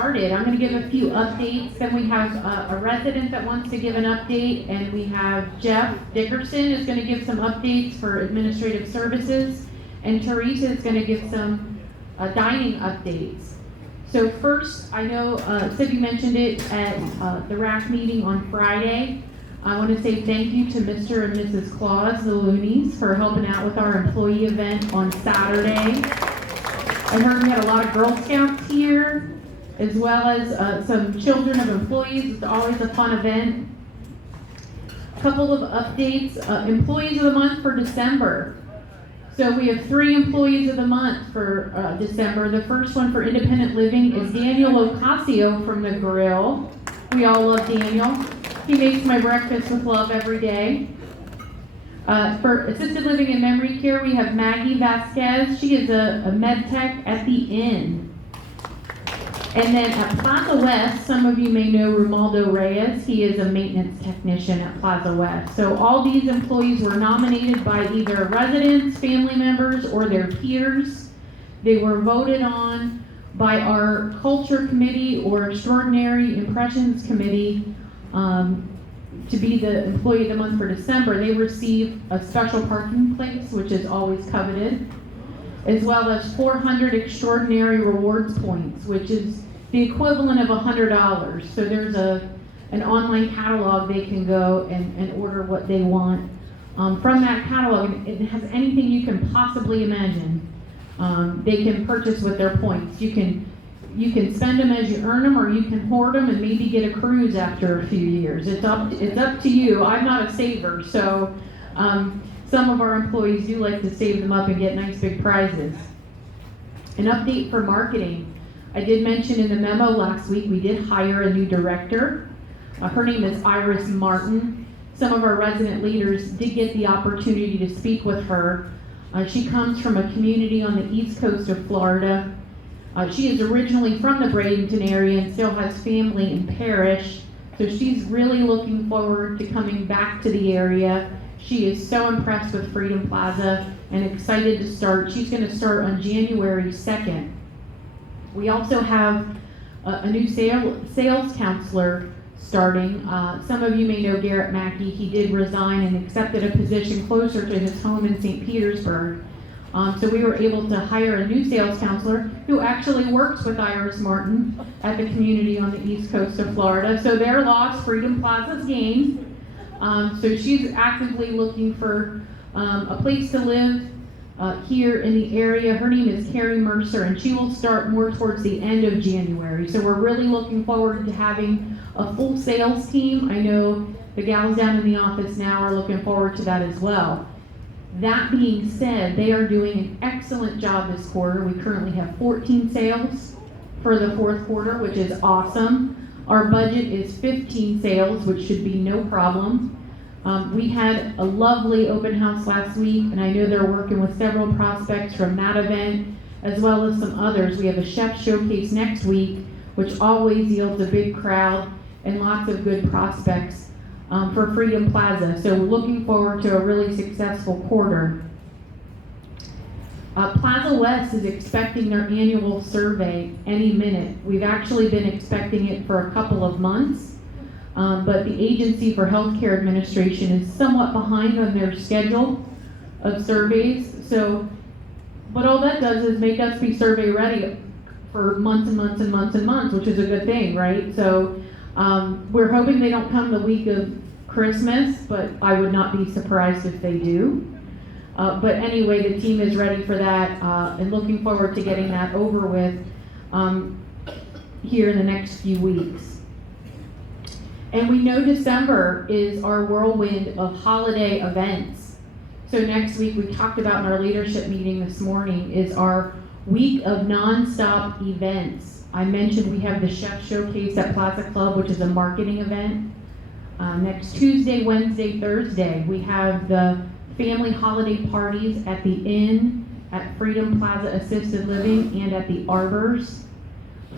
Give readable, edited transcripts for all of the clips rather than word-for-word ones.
started, I'm going to give a few updates. Then we have a resident that wants to give an update, and we have Jeff Dickerson is going to give some updates for administrative services, and Teresa is going to give some dining updates. So first, I know Sibby mentioned it at the RAC meeting on Friday. I want to say thank you to Mr. and Mrs. Claus, the Loonies, for helping out with our employee event on Saturday. I heard we had a lot of Girl Scouts here, as well as some children of employees. It's always a fun event. A couple of updates. Employees of the month for December. So we have 3 employees of the month for December. The first one for independent living is Daniel Ocasio from The Grill. We all love Daniel. He makes my breakfast with love every day. For assisted living and memory care, we have Maggie Vasquez. She is a med tech at the Inn. And then at Plaza West, some of you may know Romaldo Reyes. He is a maintenance technician at Plaza West. So all these employees were nominated by either residents, family members, or their peers. They were voted on by our culture committee or extraordinary impressions committee to be the employee of the month for December. They receive a special parking place, which is always coveted, as well as 400 extraordinary rewards points, which is the equivalent of $100. So there's an online catalog they can go and order what they want from that catalog. It has anything you can possibly imagine. They can purchase with their points. You can spend them as you earn them, or you can hoard them and maybe get a cruise after a few years. It's up to you. I'm not a saver, so some of our employees do like to save them up and get nice big prizes. An update for marketing. I did mention in the memo last week we did hire a new director. Her name is Iris Martin. Some of our resident leaders did get the opportunity to speak with her. She comes from a community on the east coast of Florida. She is originally from the Bradenton area and still has family in Parrish, so she's really looking forward to coming back to the area. She is so impressed with Freedom Plaza and excited to start. She's going to start on January 2nd. We also have a new sales counselor starting. Some of you may know Garrett Mackey. He did resign and accepted a position closer to his home in St. Petersburg. So we were able to hire a new sales counselor who actually works with Iris Martin at the community on the east coast of Florida. So their loss, Freedom Plaza's gain. So she's actively looking for a place to live here in the area. Her name is Carrie Mercer, and she will start more towards the end of January. So we're really looking forward to having a full sales team. I know the gals down in the office now are looking forward to that as well. That being said, they are doing an excellent job this quarter. We currently have 14 sales for the fourth quarter, which is awesome. Our budget is 15 sales, which should be no problem. We had a lovely open house last week, and I know they're working with several prospects from that event, as well as some others. We have a chef showcase next week, which always yields a big crowd and lots of good prospects for Freedom Plaza. So we're looking forward to a really successful quarter. Plaza West is expecting their annual survey any minute. We've actually been expecting it for a couple of months, but the Agency for Healthcare Administration is somewhat behind on their schedule of surveys. So, but all that does is make us be survey ready for months and months and months and months, which is a good thing, right? So we're hoping they don't come the week of Christmas, but I would not be surprised if they do. But anyway, the team is ready for that and looking forward to getting that over with here in the next few weeks. And we know December is our whirlwind of holiday events. So next week, we talked about in our leadership meeting this morning, is our week of nonstop events. I mentioned we have the Chef Showcase at Plaza Club, which is a marketing event. Next Tuesday, Wednesday, Thursday, we have the family holiday parties at the Inn, at Freedom Plaza Assisted Living, and at the Arbors.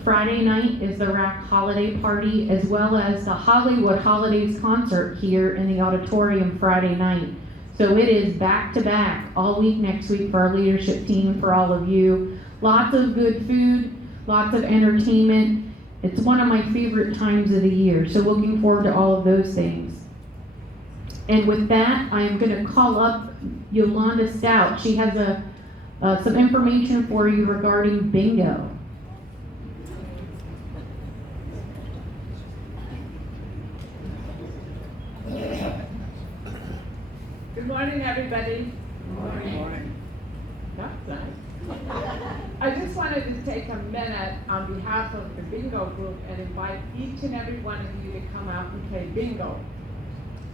Friday night is the RAC holiday party, as well as the Hollywood Holidays concert here in the auditorium Friday night. So it is back to back all week next week for our leadership team, for all of you. Lots of good food, lots of entertainment, It's one of my favorite times of the year, so looking forward to all of those things. And with that, I am going to call up Yolanda Stout. She has some information for you regarding bingo. Good morning, everybody. Good morning. That's nice. I just wanted to take a minute on behalf of the bingo group and invite each and every one of you to come out and play bingo.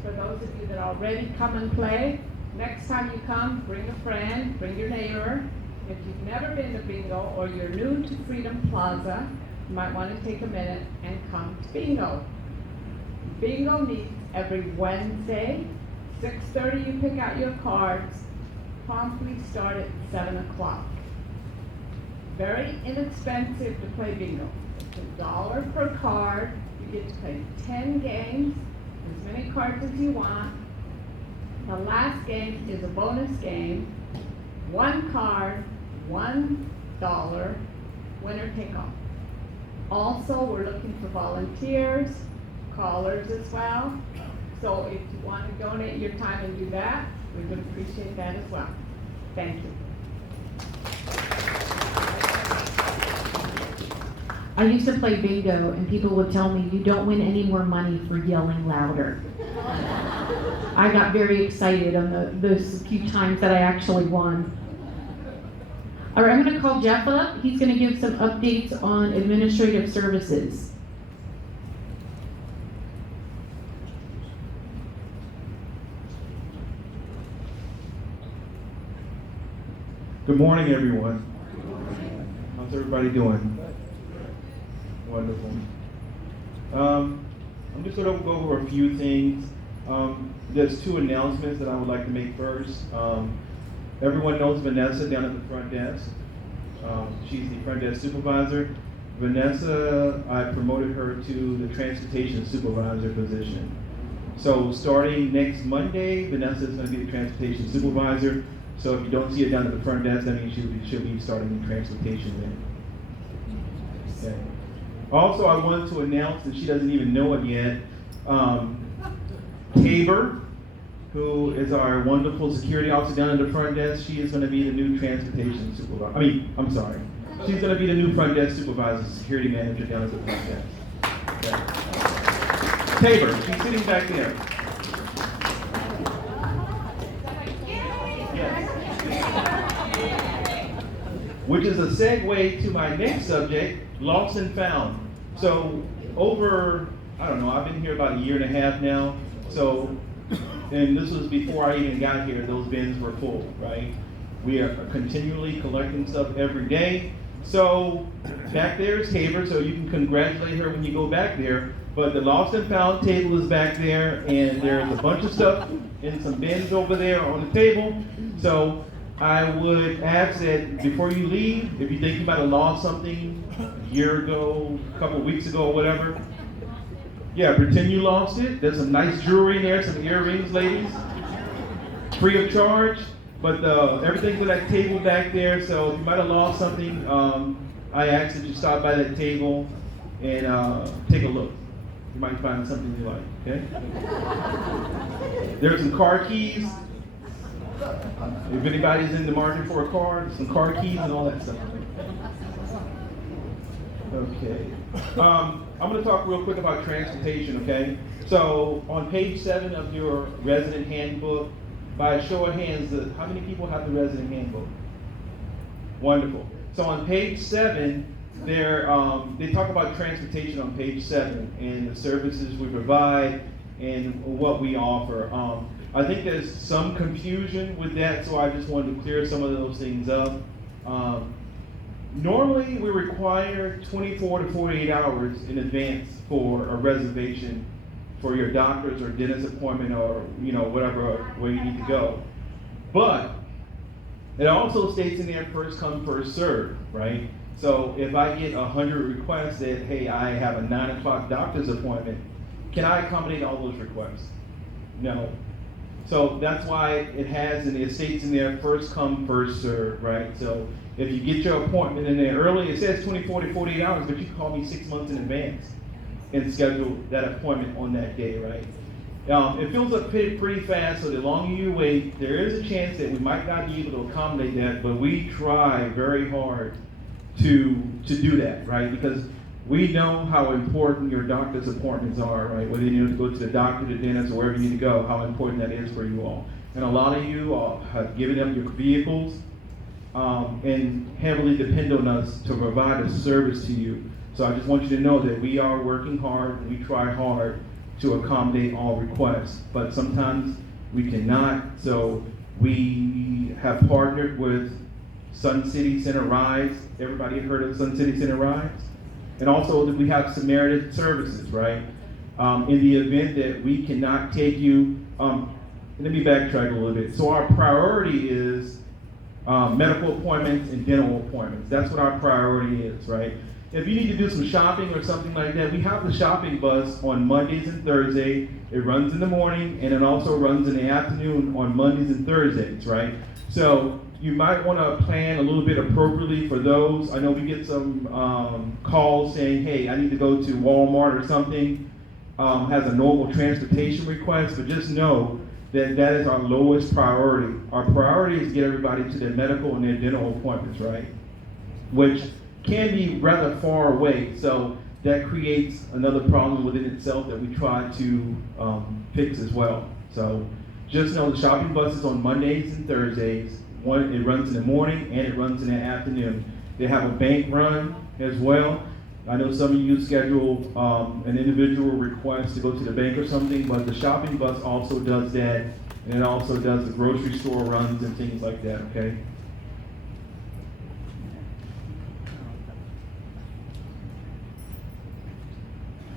For those of you that already come and play, next time you come, bring a friend, bring your neighbor. If you've never been to bingo or you're new to Freedom Plaza, you might want to take a minute and come to bingo. Bingo meets every Wednesday. 6:30 you pick out your cards, promptly start at 7 o'clock. Very inexpensive to play bingo. It's $1 per card. You get to play 10 games, as many cards as you want. The last game is a bonus game. 1 card, $1, winner take all. Also, we're looking for volunteers, callers as well. So if you want to donate your time and do that, we would appreciate that as well. Thank you. I used to play bingo, and people would tell me, you don't win any more money for yelling louder. I got very excited on those few times that I actually won. All right, I'm going to call Jeff up. He's going to give some updates on administrative services. Good morning, everyone. How's everybody doing? Wonderful. I'm just going to go over a few things. There's 2 announcements that I would like to make first. Everyone knows Vanessa down at the front desk. She's the front desk supervisor. Vanessa, I promoted her to the transportation supervisor position. So starting next Monday, Vanessa is going to be the transportation supervisor. So if you don't see her down at the front desk, that means she'll be starting in transportation then. Okay. Also, I wanted to announce that she doesn't even know it yet. Tabor, who is our wonderful security officer down at the front desk, she is going to be the new transportation supervisor. She's going to be the new front desk supervisor, security manager down at the front desk. Okay. Tabor, she's sitting back there. Which is a segue to my next subject, lost and found. So over, I've been here about 1.5 years now. So, and this was before I even got here, those bins were full, right? We are continually collecting stuff every day. So back there is Tabor, so you can congratulate her when you go back there. But the lost and found table is back there, and there's a bunch of stuff in some bins over there on the table. So I would ask that before you leave, if you think you might have lost something a year ago, a couple of weeks ago, or whatever, pretend you lost it. There's some nice jewelry in there, some earrings, ladies, free of charge. But everything's on that table back there, so if you might have lost something, I ask that you stop by that table and take a look. You might find something you like, okay? There's some car keys. If anybody's in the market for a car, some car keys and all that stuff. Okay. I'm going to talk real quick about transportation, okay? So on page 7 of your resident handbook, by a show of hands, how many people have the resident handbook? Wonderful. So on page 7, they talk about transportation on page 7 and the services we provide and what we offer. I think there's some confusion with that, so I just wanted to clear some of those things up. Normally, we require 24 to 48 hours in advance for a reservation for your doctor's or dentist appointment or whatever where you need to go. But it also states in there first come, first serve, right? So if I get 100 requests that, hey, I have a 9 o'clock doctor's appointment, can I accommodate all those requests? No. So that's why it has in the estates in there, first come, first served, right? So if you get your appointment in there early, it says 24 to 48 hours, but you can call me 6 months in advance and schedule that appointment on that day, right? It fills up pretty fast, so the longer you wait, there is a chance that we might not be able to accommodate that, but we try very hard to do that, right? Because we know how important your doctor's appointments are, right? Whether you need to go to the doctor, the dentist, or wherever you need to go, how important that is for you all. And a lot of you have given up your vehicles and heavily depend on us to provide a service to you. So I just want you to know that we are working hard and we try hard to accommodate all requests, but sometimes we cannot. So we have partnered with Sun City Center Rides. Everybody heard of Sun City Center Rides? And also that we have Samaritan Services, right? In the event that we cannot take you, let me backtrack a little bit. So our priority is medical appointments and dental appointments. That's what our priority is, right? If you need to do some shopping or something like that, we have the shopping bus on Mondays and Thursdays. It runs in the morning and it also runs in the afternoon on Mondays and Thursdays, right? So you might want to plan a little bit appropriately for those. I know we get some calls saying, hey, I need to go to Walmart or something, has a normal transportation request, but just know that that is our lowest priority. Our priority is to get everybody to their medical and their dental appointments, right? Which can be rather far away, so that creates another problem within itself that we try to fix as well. So just know the shopping bus is on Mondays and Thursdays. It runs in the morning and it runs in the afternoon. They have a bank run as well. I know some of you schedule an individual request to go to the bank or something, but the shopping bus also does that, and it also does the grocery store runs and things like that, okay?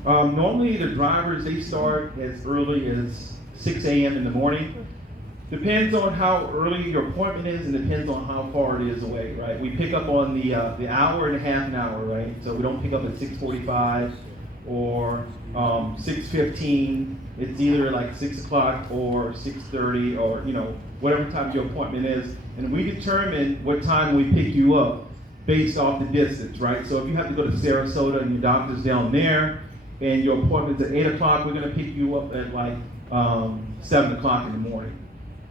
Normally the drivers, they start as early as 6 a.m. in the morning. Depends on how early your appointment is and depends on how far it is away, right? We pick up on the hour and a half an hour, right? So we don't pick up at 6:45 or 6:15. It's either like 6 o'clock or 6:30 or, you know, whatever time your appointment is. And we determine what time we pick you up based off the distance, right? So if you have to go to Sarasota and your doctor's down there and your appointment's at 8 o'clock, we're gonna pick you up at like 7 o'clock in the morning,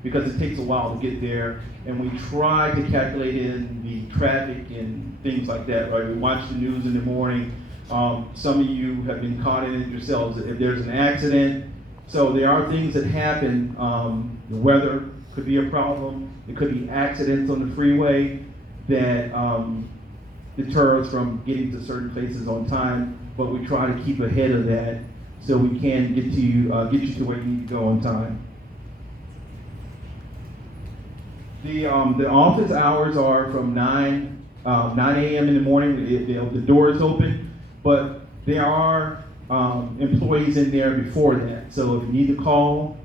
because it takes a while to get there, and we try to calculate in the traffic and things like that, right? We watch the news in the morning. Some of you have been caught in it yourselves. If there's an accident, so there are things that happen. The weather could be a problem. It could be accidents on the freeway that deter us from getting to certain places on time, but we try to keep ahead of that so we can get you to where you need to go on time. The office hours are from 9 a.m. in the morning. The door is open, but there are employees in there before that. So if you need to call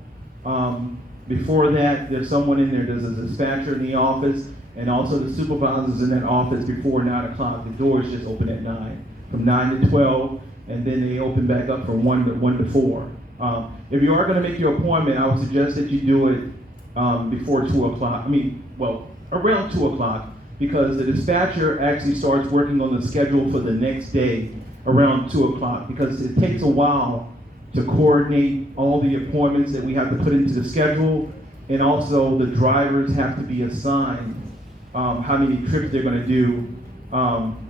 before that, there's someone in there. There's a dispatcher in the office, and also the supervisors in that office before 9 o'clock. The door is just open at 9, from 9 to 12, and then they open back up from 1 to 4. If you are going to make your appointment, I would suggest that you do it before 2 o'clock. Around 2 o'clock, because the dispatcher actually starts working on the schedule for the next day around 2 o'clock, because it takes a while to coordinate all the appointments that we have to put into the schedule, and also the drivers have to be assigned how many trips they're going to do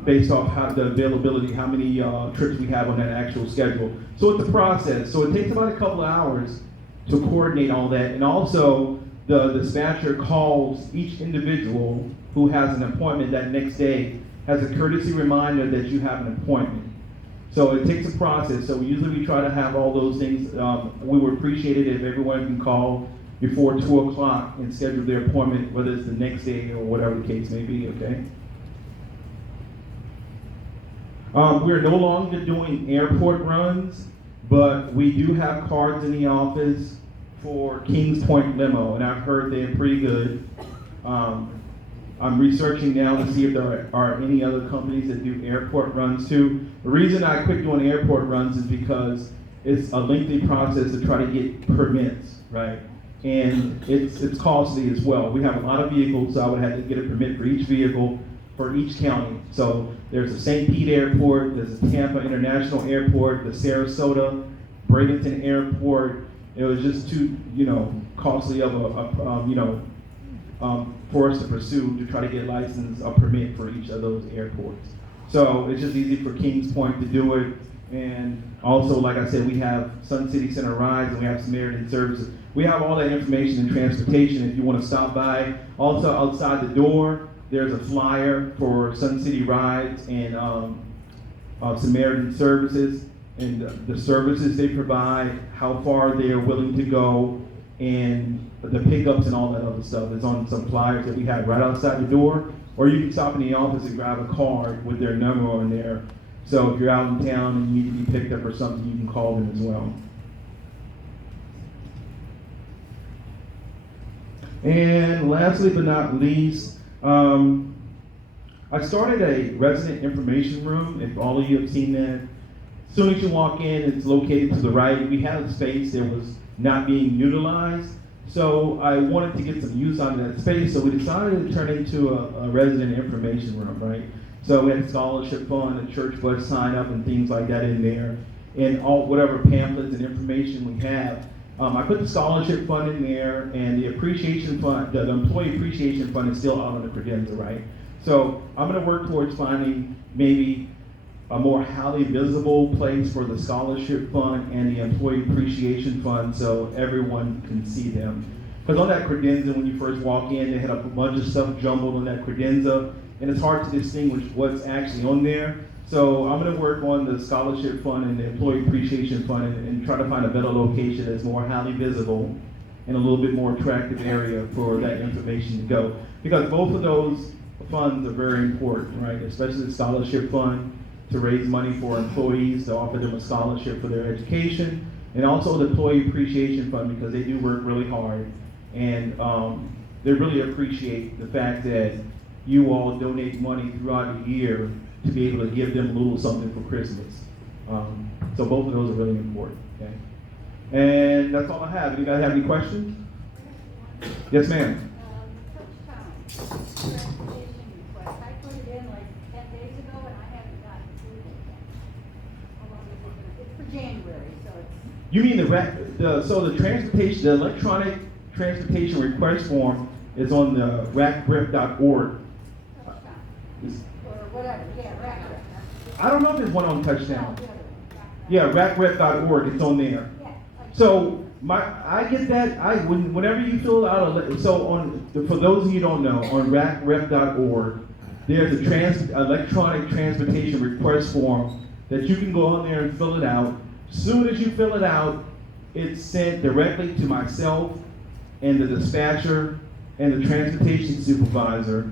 based off how the availability, how many trips we have on that actual schedule. So it's a process. So it takes about a couple of hours to coordinate all that, and also the dispatcher calls each individual who has an appointment that next day as a courtesy reminder that you have an appointment. So it takes a process. So usually we try to have all those things. We would appreciate it if everyone can call before 2 o'clock and schedule their appointment, whether it's the next day or whatever the case may be, okay? We're no longer doing airport runs, but we do have cards in the office for Kings Point Limo, and I've heard they're pretty good. I'm researching now to see if there are any other companies that do airport runs too. The reason I quit doing airport runs is because it's a lengthy process to try to get permits, right? and it's costly as well. We have a lot of vehicles, so I would have to get a permit for each vehicle for each county. So there's the St. Pete Airport, there's the Tampa International Airport, the Sarasota, Bradenton Airport. It was just too, costly of for us to pursue to try to get license or permit for each of those airports. So it's just easy for Kings Point to do it. And also, like I said, we have Sun City Center rides and we have Samaritan Services. We have all that information in transportation if you want to stop by. Also, outside the door, there's a flyer for Sun City rides and Samaritan Services and the services they provide, how far they are willing to go, and the pickups and all that other stuff. It's on some flyers that we have right outside the door, or you can stop in the office and grab a card with their number on there. So if you're out in town and you need to be picked up or something, you can call them as well. And lastly but not least, I started a resident information room, if all of you have seen that. As soon as you walk in, it's located to the right. We had a space that was not being utilized, so I wanted to get some use out of that space, so we decided to turn it into a resident information room, right? So we had a scholarship fund, a church bus sign up, and things like that in there, and all whatever pamphlets and information we have. I put the scholarship fund in there, and the appreciation fund, the employee appreciation fund is still out on the credenza, right? So I'm going to work towards finding maybe a more highly visible place for the scholarship fund and the employee appreciation fund so everyone can see them. Because on that credenza, when you first walk in, they had a bunch of stuff jumbled on that credenza, and it's hard to distinguish what's actually on there. So I'm going to work on the scholarship fund and the employee appreciation fund and try to find a better location that's more highly visible and a little bit more attractive area for that information to go. Because both of those funds are very important, right? Especially the scholarship fund to raise money for employees, to offer them a scholarship for their education, and also the employee appreciation fund because they do work really hard, and they really appreciate the fact that you all donate money throughout the year to be able to give them a little something for Christmas. So both of those are really important, okay? And that's all I have. Anybody have any questions? Yes, ma'am. I put it in like 10 days ago and I haven't gotten through it yet. How long is it gonna, it's for January, so it's. You mean the transportation, the electronic transportation request form is on the racgrip.org. Or whatever, yeah, right. I don't know if there's one on Touchdown. No, Yeah, racgrip.org, it's on there. yeah. So I get that. Whenever you fill out for those of you who don't know, on racgrep.org, there's a electronic transportation request form that you can go on there and fill it out. Soon as you fill it out, it's sent directly to myself and the dispatcher and the transportation supervisor.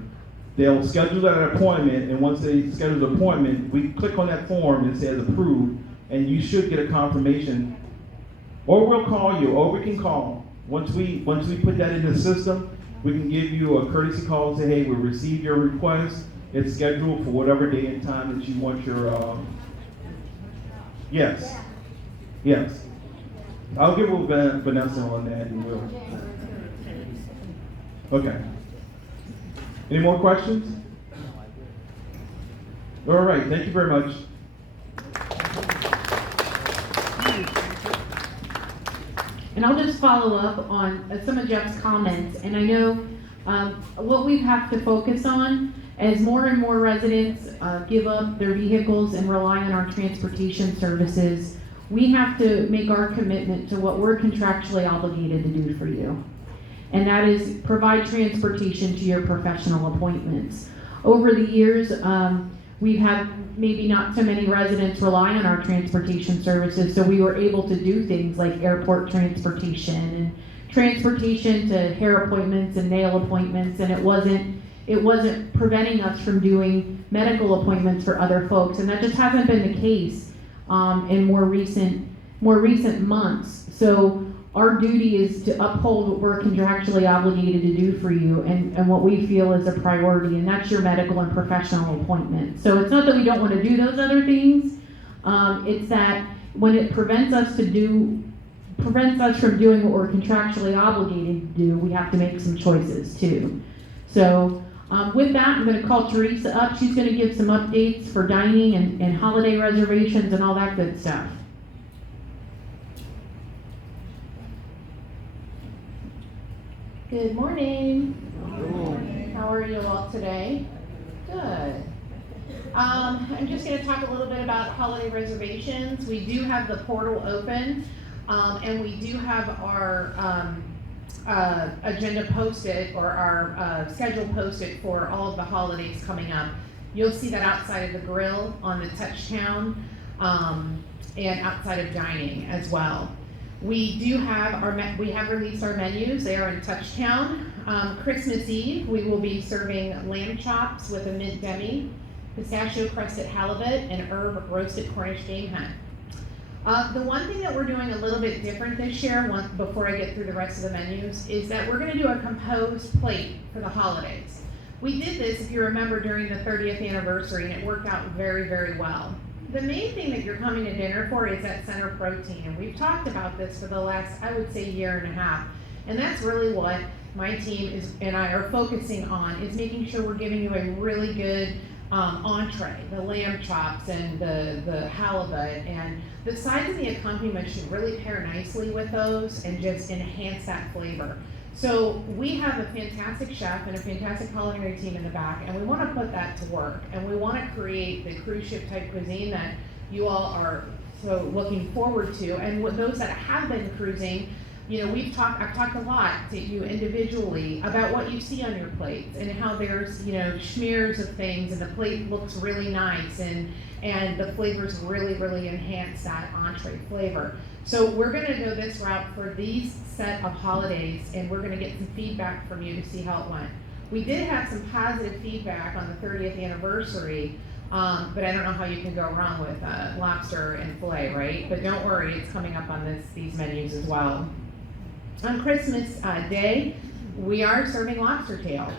They'll schedule that appointment, and once they schedule the appointment, we click on that form and it says approved, and you should get a confirmation. Or we'll call you, or we can call. Once we put that in the system, we can give you a courtesy call and say, hey, we received your request. It's scheduled for whatever day and time that you want your, yes. Yes. I'll get with Vanessa on that and we'll. Okay. Any more questions? All right, thank you very much. And I'll just follow up on some of Jeff's comments. And I know what we have to focus on as more and more residents give up their vehicles and rely on our transportation services, we have to make our commitment to what we're contractually obligated to do for you. And that is provide transportation to your professional appointments. Over the years, we've had maybe not so many residents rely on our transportation services, so we were able to do things like airport transportation and transportation to hair appointments and nail appointments, and it wasn't preventing us from doing medical appointments for other folks, and that just hasn't been the case in more recent months. So our duty is to uphold what we're contractually obligated to do for you and what we feel is a priority, and that's your medical and professional appointment. So it's not that we don't want to do those other things, it's that when it prevents us to do prevents us from doing what we're contractually obligated to do, we have to make some choices too. So, with that, I'm gonna call Teresa up. She's gonna give some updates for dining and holiday reservations and all that good stuff. Good morning. How are you all today? Good. I'm just gonna talk a little bit about holiday reservations. We do have the portal open, and we do have our, agenda posted, or our, schedule posted for all of the holidays coming up. You'll see that outside of the grill on the Touchtown, and outside of dining as well. We do have we have released our menus. They are in Touchtown. Christmas Eve, we will be serving lamb chops with a mint demi, pistachio crusted halibut, and herb roasted Cornish game hen. The one thing that we're doing a little bit different this year, before I get through the rest of the menus, is that we're gonna do a composed plate for the holidays. We did this, if you remember, during the 30th anniversary, and it worked out very, very well. The main thing that you're coming to dinner for is that center protein, and we've talked about this for the last, I would say, year and a half. And that's really what my team and I are focusing on, is making sure we're giving you a really good entree, the lamb chops and the halibut, and the sides of the accompaniment should really pair nicely with those and just enhance that flavor. So we have a fantastic chef and a fantastic culinary team in the back, and we want to put that to work, and we want to create the cruise ship type cuisine that you all are so looking forward to. And with those that have been cruising, you know, I've talked a lot to you individually about what you see on your plates and how there's, you know, smears of things, and the plate looks really nice, and the flavors really, really enhance that entree flavor. So we're gonna go this route for these set of holidays, and we're gonna get some feedback from you to see how it went. We did have some positive feedback on the 30th anniversary, but I don't know how you can go wrong with lobster and filet, right? But don't worry, it's coming up on these menus as well. On Christmas Day, we are serving lobster tail.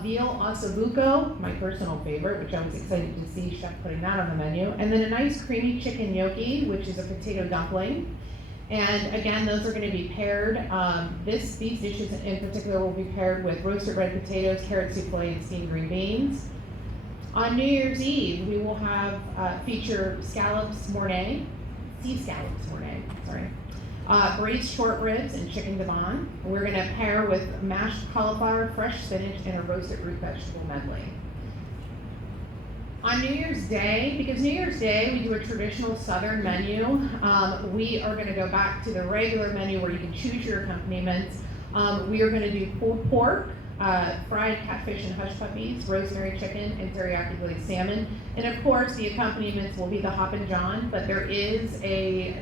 Veal ossobuco, my personal favorite, which I was excited to see Chef putting that on the menu. And then a nice creamy chicken gnocchi, which is a potato dumpling. And again, those are gonna be paired. These dishes in particular will be paired with roasted red potatoes, carrot souffle, and steamed green beans. On New Year's Eve, we will have feature scallops mornay, sea scallops mornay, sorry. Braised short ribs and chicken devon. We're gonna pair with mashed cauliflower, fresh spinach, and a roasted root vegetable medley. On New Year's Day, because New Year's Day we do a traditional Southern menu, we are gonna go back to the regular menu where you can choose your accompaniments. We are gonna do pulled pork, fried catfish and hush puppies, rosemary chicken, and teriyaki glazed salmon. And of course, the accompaniments will be the Hoppin' John, but there is a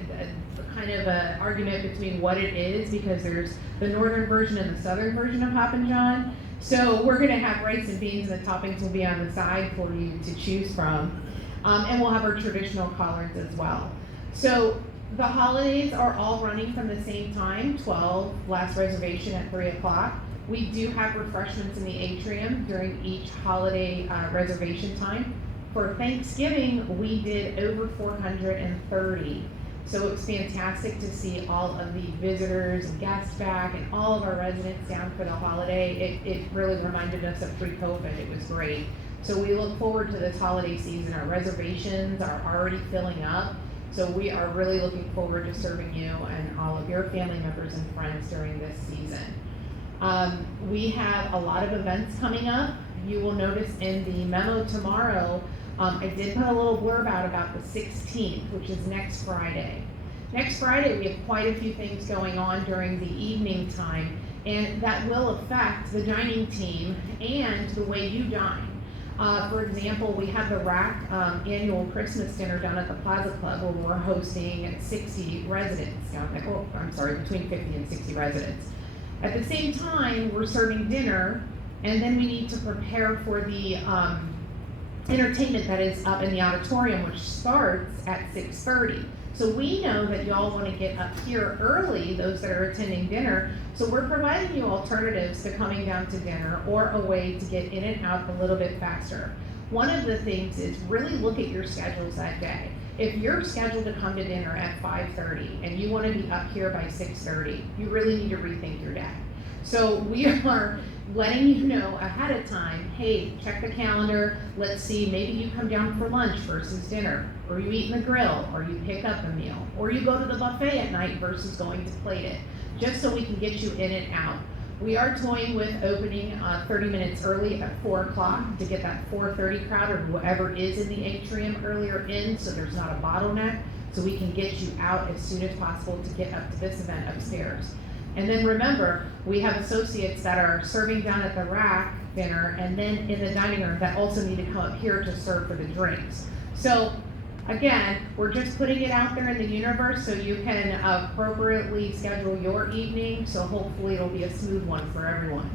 kind of a argument between what it is, because there's the northern version and the southern version of Hoppin' John. So we're gonna have rice and beans, and the toppings will be on the side for you to choose from. And we'll have our traditional collards as well. So the holidays are all running from the same time, 12, last reservation at 3 o'clock. We do have refreshments in the atrium during each holiday reservation time. For Thanksgiving, we did over 430. So it's fantastic to see all of the visitors and guests back, and all of our residents down for the holiday. It really reminded us of pre-COVID. It was great. So we look forward to this holiday season. Our reservations are already filling up. So we are really looking forward to serving you and all of your family members and friends during this season. We have a lot of events coming up. You will notice in the memo tomorrow, I did put a little blurb out about the 16th, which is next Friday. Next Friday, we have quite a few things going on during the evening time, and that will affect the dining team and the way you dine. For example, we have the RAC annual Christmas dinner down at the Plaza Club, where we're hosting 60 residents down there. Oh, I'm sorry, between 50 and 60 residents. At the same time, we're serving dinner, and then we need to prepare for the entertainment that is up in the auditorium, which starts at 6:30. So we know that y'all want to get up here early, those that are attending dinner. So we're providing you alternatives to coming down to dinner, or a way to get in and out a little bit faster. One of the things is really look at your schedules that day. If you're scheduled to come to dinner at 5:30 and you wanna be up here by 6:30, you really need to rethink your day. So we are letting you know ahead of time, hey, check the calendar, let's see, maybe you come down for lunch versus dinner, or you eat in the grill, or you pick up a meal, or you go to the buffet at night versus going to plate it, just so we can get you in and out. We are toying with opening 30 minutes early at 4 o'clock to get that 4:30 crowd or whoever is in the atrium earlier in, so there's not a bottleneck, so we can get you out as soon as possible to get up to this event upstairs. And then remember, we have associates that are serving down at the rack dinner and then in the dining room that also need to come up here to serve for the drinks. So again, we're just putting it out there in the universe so you can appropriately schedule your evening, so hopefully it'll be a smooth one for everyone.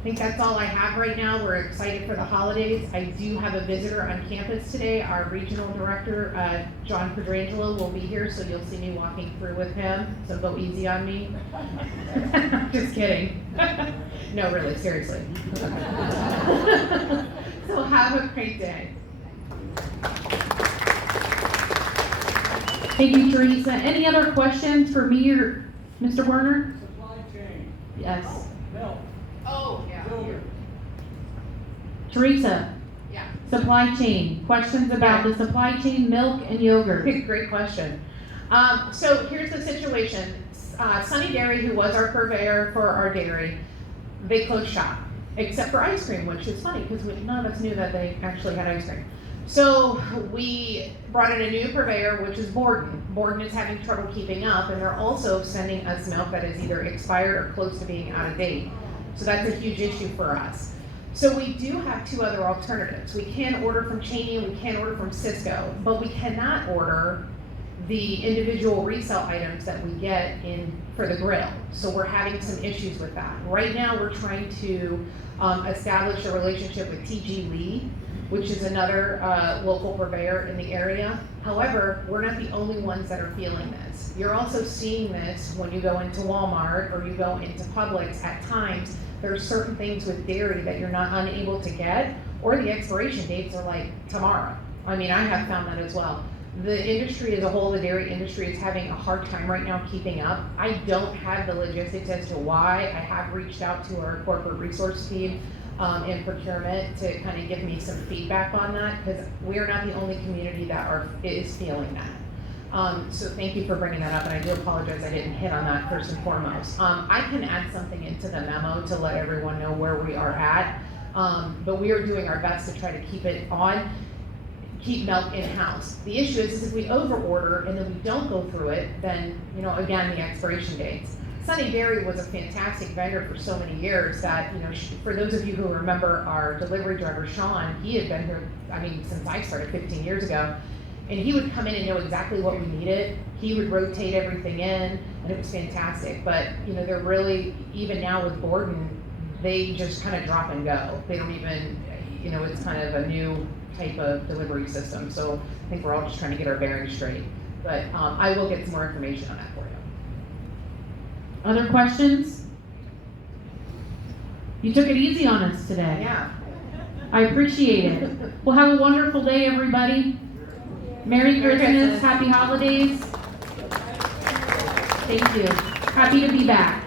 I think that's all I have right now. We're excited for the holidays. I do have a visitor on campus today. Our regional director, John Pedrangelo, will be here, so you'll see me walking through with him, so go easy on me. Just kidding. No, really, seriously. So have a great day. Thank you, Teresa. Any other questions for me or Mr. Werner? Supply chain, Yes. milk, Oh, yeah. yogurt. Teresa, Yeah. supply chain, questions about the supply chain, milk and yogurt. Great question. So here's the situation. Sunny Dairy, who was our purveyor for our dairy, they closed shop, except for ice cream, which is funny because none of us knew that they actually had ice cream. So we brought in a new purveyor, which is Borden. Borden is having trouble keeping up, and they're also sending us milk that is either expired or close to being out of date. So that's a huge issue for us. So we do have two other alternatives. We can order from Cheney and we can order from Cisco, but we cannot order the individual resale items that we get in for the grill. So we're having some issues with that. Right now, we're trying to establish a relationship with TG Lee, which is another local purveyor in the area. However, we're not the only ones that are feeling this. You're also seeing this when you go into Walmart or you go into Publix at times. There are certain things with dairy that you're not unable to get, or the expiration dates are like tomorrow. I mean, I have found that as well. The industry as a whole, the dairy industry, is having a hard time right now keeping up. I don't have the logistics as to why. I have reached out to our corporate resource team in procurement to kind of give me some feedback on that, because we are not the only community that is feeling that. So thank you for bringing that up, and I do apologize I didn't hit on that first and foremost. I can add something into the memo to let everyone know where we are at, but we are doing our best to try to keep milk in-house. The issue is if we overorder and then we don't go through it, then, again, the expiration dates. Sunny Dairy was a fantastic vendor for so many years that, for those of you who remember our delivery driver, Sean, he had been here, since I started 15 years ago. And he would come in and know exactly what we needed. He would rotate everything in, and it was fantastic. But, they're really, even now with Borden, they just kind of drop and go. They don't even, it's kind of a new type of delivery system. So I think we're all just trying to get our bearings straight. But I will get some more information on that for you. Other questions? You took it easy on us today. Yeah. I appreciate it. Well, have a wonderful day, everybody. Merry Christmas, happy holidays. Thank you. Happy to be back.